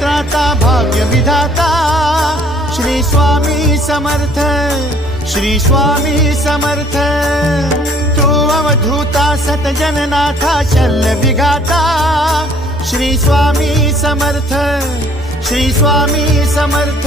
त्राता, भाग्य विधाता श्री स्वामी समर्थ श्री स्वामी समर्थूता सत जननाथा श्री स्वामी समर्थ श्री स्वामी समर्थ